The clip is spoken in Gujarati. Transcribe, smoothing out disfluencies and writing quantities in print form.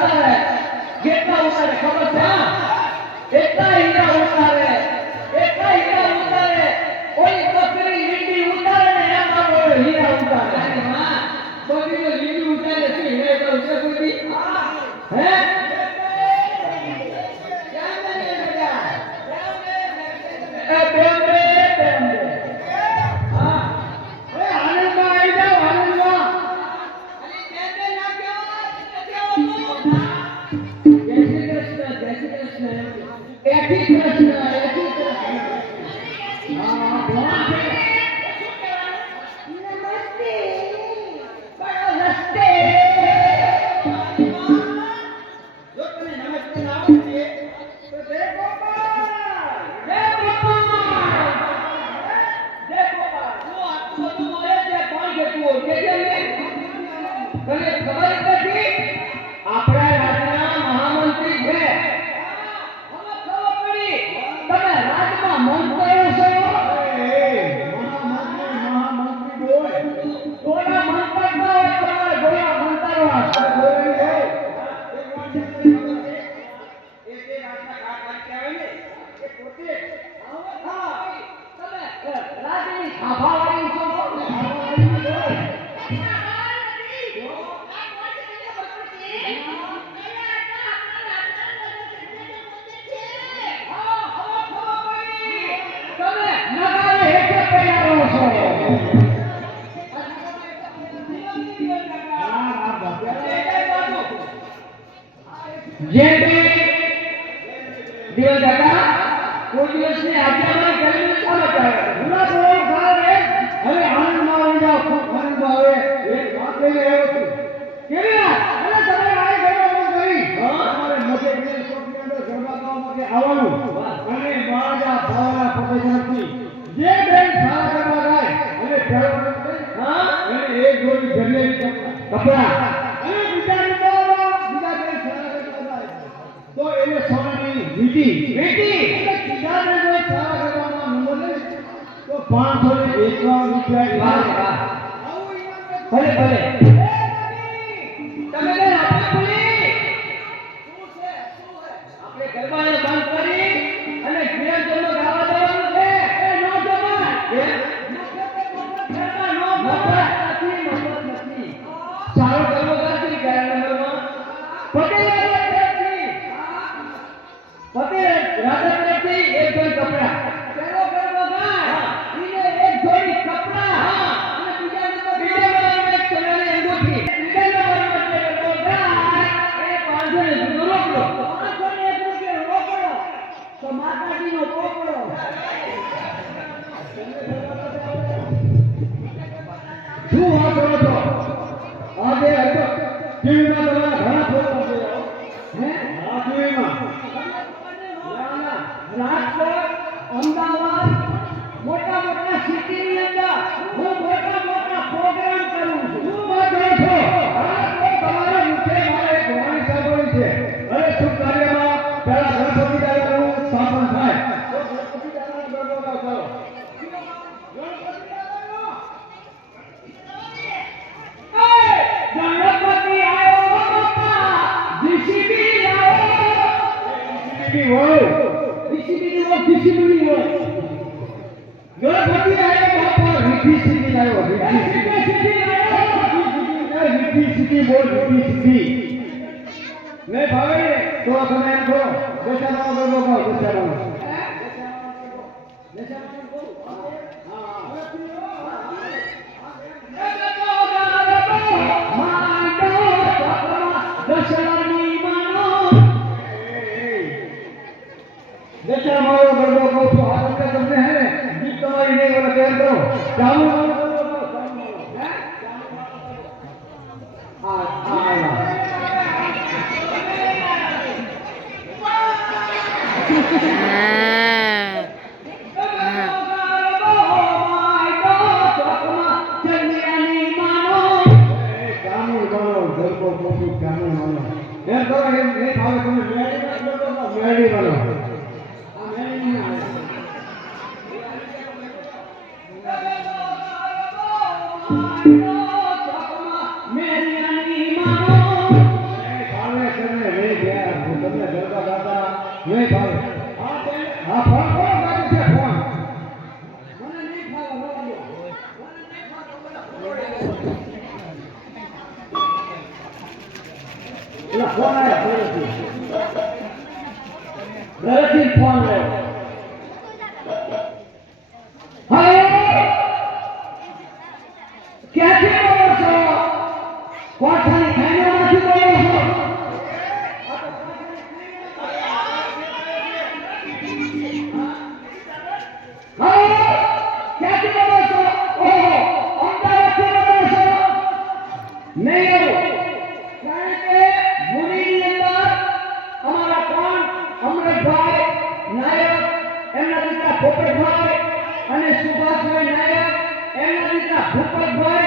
ઉતારે કેટલા ઉતારે ખબર છે એટલા હીરા ઉતારે કોઈ બકરી લીંડી ઉતારે ને એમાં કોઈ હીરા ઉતારે અરે વાહ બકરી લીંડી ઉતારે છે હીરા તો ઉતારે કોઈ હે ફોન આવ્યો ઘરેથી ફોન આવ્યો. હવે ક્યાંથી બોલો છો? કોઠાની ખાઈમાંથી બોલો છો? હવે ક્યાંથી બોલો છો? ઓહો, અમદાવાદથી બોલો છો? નહીં આવું. કારણ કે મુરીની અંદર અમારા કોણ અમરતભાઈ નાયક, એમના દીકરા પોપટભાઈ અને સુભાષભાઈ નાયક, એમના દીકરા ભૂપતભાઈ